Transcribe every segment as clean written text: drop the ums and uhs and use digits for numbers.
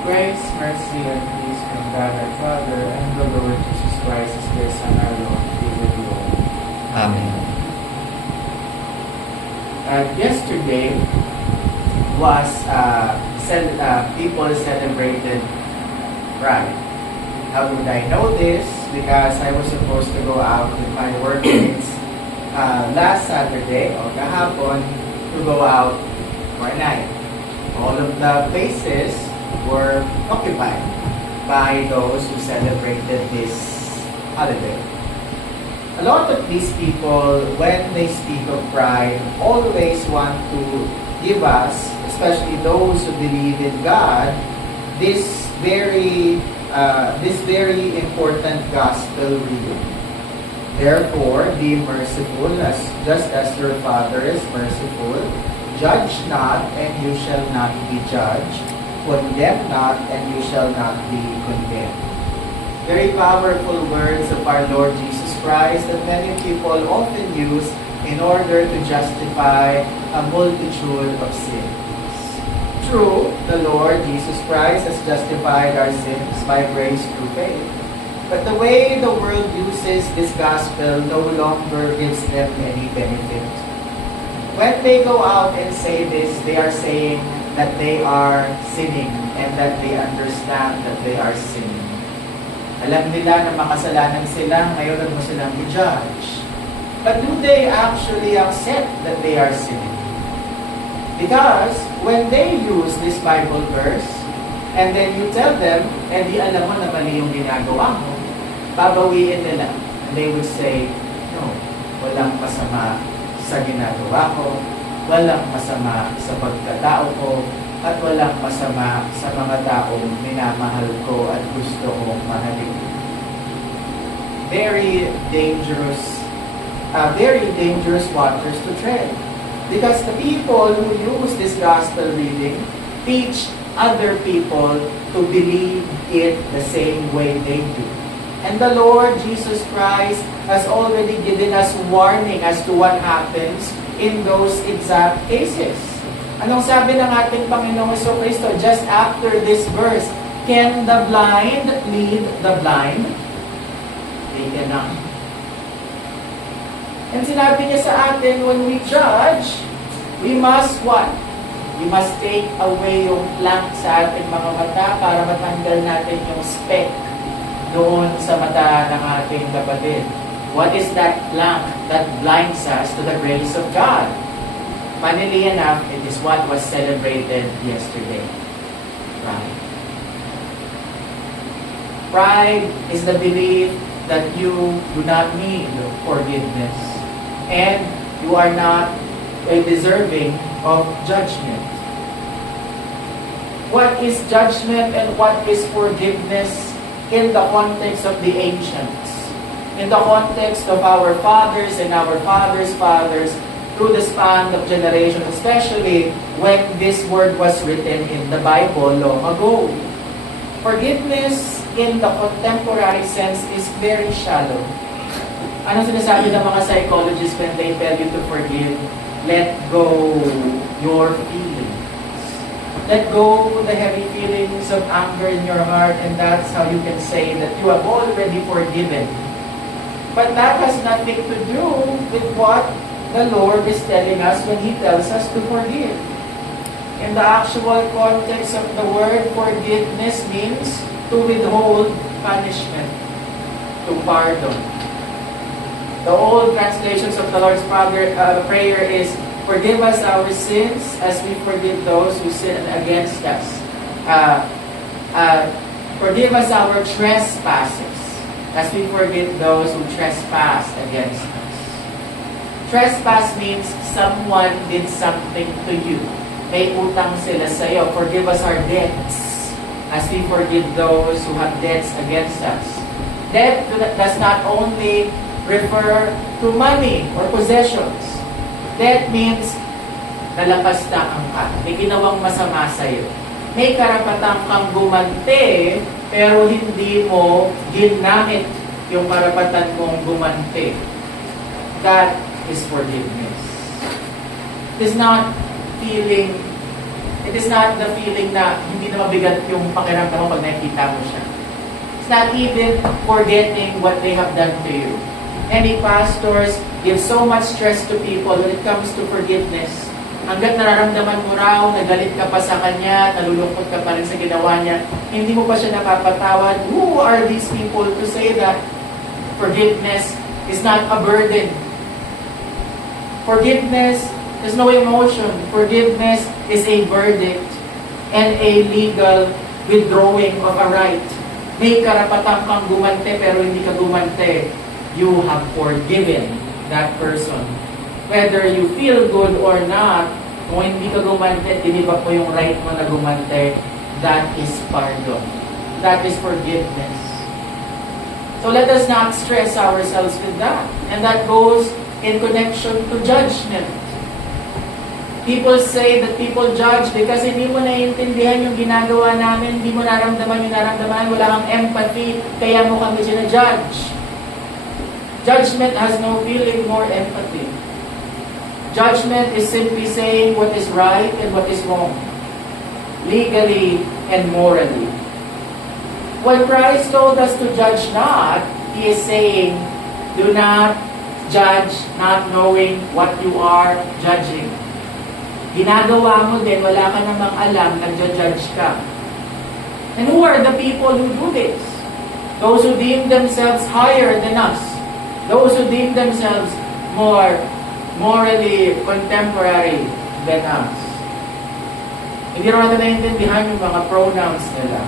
Grace, mercy, and peace from God our Father and the Lord Jesus Christ, His dear Son, our Lord, be with you all. Amen. Yesterday was people celebrated Pride. How would I know this? Because I was supposed to go out with my workmates last Saturday or kahapon to go out for a night. All of the places were occupied by those who celebrated this holiday. A lot of these people, when they speak of pride, always want to give us, especially those who believe in God, this very important gospel reading. Therefore, be merciful, just as your Father is merciful. Judge not, and you shall not be judged. Condemn not, and you shall not be condemned. Very powerful words of our Lord Jesus Christ that many people often use in order to justify a multitude of sins. True, the Lord Jesus Christ has justified our sins by grace through faith. But the way the world uses this gospel no longer gives them any benefit. When they go out and say this, they are saying that they are sinning and that they understand that they are sinning. Alam nila na makasalanan sila, ngayon mo silang i-judge. But do they actually accept that they are sinning? Because when they use this Bible verse, and then you tell them, di alam mo na mali yung ginagawa mo, babawiin nila. And they would say, no, walang masama sa ginagawa ko, walang masama sa pagkatao ko, at walang masama sa mga taong minamahal ko at gusto kong mahalin. Very dangerous waters to tread. Because the people who use this gospel reading teach other people to believe it the same way they do. And the Lord Jesus Christ has already given us warning as to what happens in those exact cases. Anong sabi ng ating Panginoong Jesucristo just after this verse? Can the blind lead the blind? They cannot. And sinabi niya sa atin, when we judge, we must what? We must take away yung plank sa ating mga mata para matanggal natin yung speck doon sa mata ng ating kapatid. What is that plank that blinds us to the grace of God? Funnily enough, it is what was celebrated yesterday. Pride. Pride is the belief that you do not need forgiveness and you are not deserving of judgment. What is judgment and what is forgiveness in the context of the ancients? In the context of our fathers and our fathers' fathers through the span of generations, especially when this word was written in the Bible long ago. Forgiveness in the contemporary sense is very shallow. Ano sinasabi ng mga psychologists when they tell you to forgive? Let go your feelings. Let go the heavy feelings of anger in your heart, and that's how you can say that you have already forgiven. But that has nothing to do with what the Lord is telling us when He tells us to forgive. In the actual context of the word, forgiveness means to withhold punishment, to pardon. The old translations of the Lord's Prayer is, forgive us our sins as we forgive those who sin against us. Forgive us our trespasses as we forgive those who trespass against us. Trespass means someone did something to you. May utang sila sa iyo. Forgive us our debts as we forgive those who have debts against us. Debt does not only refer to money or possessions. That means nalapastangan ka. May ginawang masama sa'yo. May karapatang kang gumante, pero hindi mo ginamit yung karapatan mong gumante. That is forgiveness. It's not feeling It is not the feeling na hindi na mabigat yung pakiramdam mo pag nakikita mo siya. It's not even forgetting what they have done to you. Many pastors give so much stress to people when it comes to forgiveness. Hanggat nararamdaman mo raw, nagalit ka pa sa kanya, nalulungkot ka pa rin sa ginawa niya, hindi mo pa siya napapatawad. Who are these people to say that forgiveness is not a burden? Forgiveness is no emotion. Forgiveness is a verdict and a legal withdrawing of a right. May karapatan kang gumante pero hindi ka gumante. You have forgiven that person. Whether you feel good or not, kung hindi ka gumante, tinibak mo yung right mo na gumante, that is pardon. That is forgiveness. So let us not stress ourselves with that. And that goes in connection to judgment. People say that people judge because hindi mo naiintindihan yung ginagawa namin, hindi mo naramdaman yung naramdaman, wala kang empathy, kaya mo kami sinajudge. Judgment has no feeling nor empathy. Judgment is simply saying what is right and what is wrong, legally and morally. When Christ told us to judge not, He is saying, do not judge not knowing what you are judging. Ginagawa mo din, wala ka namang alam, nagja-judge ka. And who are the people who do this? Those who deem themselves higher than us. Those who deem themselves more morally contemporary than us. Hindi natin naiintindihan yung mga pronouns nila.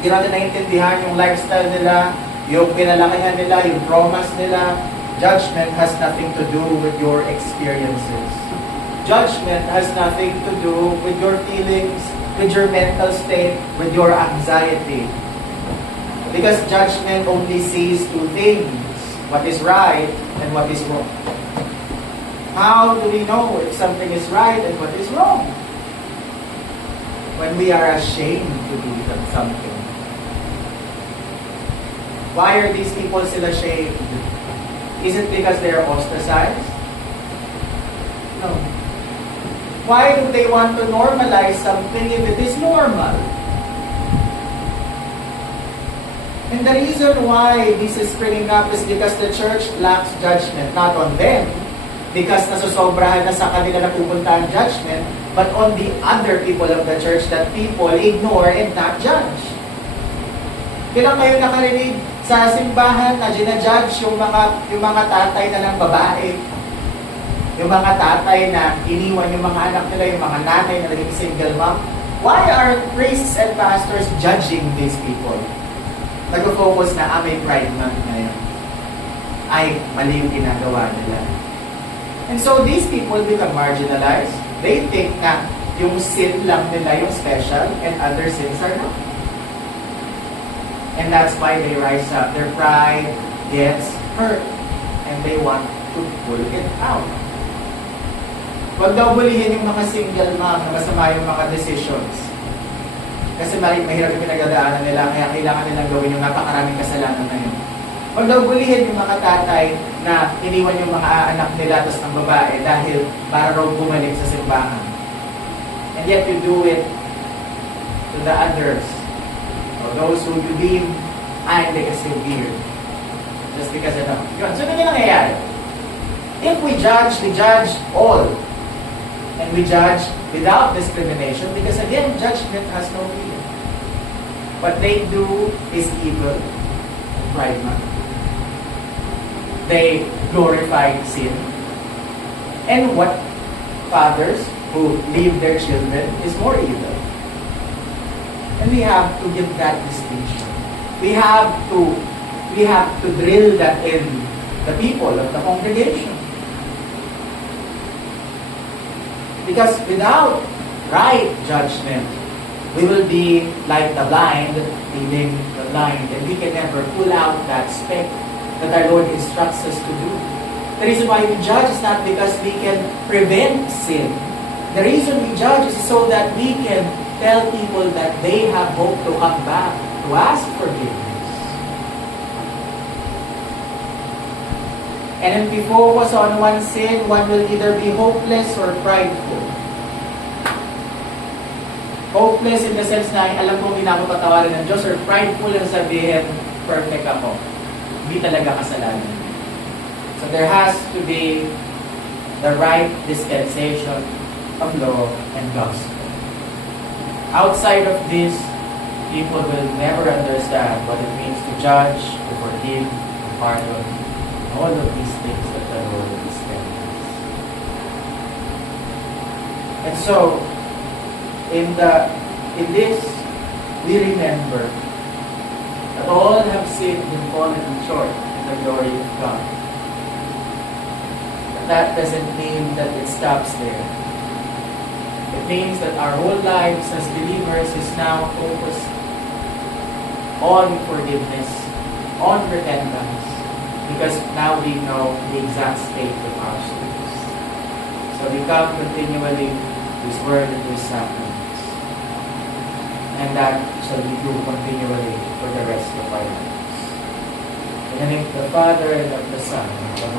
Hindi natin naiintindihan yung lifestyle nila, yung pinalakihan nila, yung traumas nila. Judgment has nothing to do with your experiences. Judgment has nothing to do with your feelings, with your mental state, with your anxiety. Because judgment only sees two things, what is right and what is wrong. How do we know if something is right and what is wrong? When we are ashamed to do something. Why are these people still ashamed? Is it because they are ostracized? No. Why do they want to normalize something if it is normal? And the reason why this is springing up is because the church lacks judgment, not on them, because nasusobrahan na sa kanila napupunta ang judgment, but on the other people of the church that people ignore and not judge. Kailan kayo nakarinig sa simbahan na ginajudge yung mga tatay na ng babae, yung mga tatay na iniwan yung mga anak nila, yung mga nanay na naging single mom? Why are priests and pastors judging these people? Nag-focus na, may pride month ngayon. Ay, mali yung ginagawa nila. And so these people become marginalized. They think na yung sin lang nila yung special and other sins are not. And that's why they rise up. Their pride gets hurt and they want to pull it out. Huwag daw bulihin yung mga single mom na masama yung mga decisions. Kasi mahirap yung pinagdadaanan nila, kaya kailangan nilang gawin yung napakaraming kasalanan na yun. Huwag daw bulihin yung mga tatay na iniwan yung mga anak nila tapos ng babae dahil para raw bumalik sa simbahan. And yet you do it to the others, or those who you deem, hindi kasi weird. Just because of that. Yun. So, ano yung nangyayari? If we judge all. And we judge without discrimination because again, judgment has no feeling. What they do is evil. Pride month. They glorify sin. And what fathers who leave their children is more evil. And we have to give that distinction. We have to drill that in the people of the congregation. Because without right judgment, we will be like the blind leading the blind, and we can never pull out that speck that our Lord instructs us to do. The reason why we judge is not because we can prevent sin. The reason we judge is so that we can tell people that they have hope to come back, to ask forgiveness. And if we focus on one sin, one will either be hopeless or prideful. Hopeless in the sense na alam kong hindi na ako patawarin ng Diyos, or prideful na sabihin, perfect ako. Hindi talaga kasalanan. So there has to be the right dispensation of law and gospel. Outside of this, people will never understand what it means to judge, to forgive, to pardon, and all of these things that the Lord is telling us. And so, in this, we remember that all have sinned and fallen short in the glory of God. But that doesn't mean that it stops there. It means that our whole lives as believers is now focused on forgiveness, on repentance, because now we know the exact state of our souls. So we come continually to His Word and to His sacraments. And that shall we do continually for the rest of our lives. In the name of the Father, and of the Son, and of the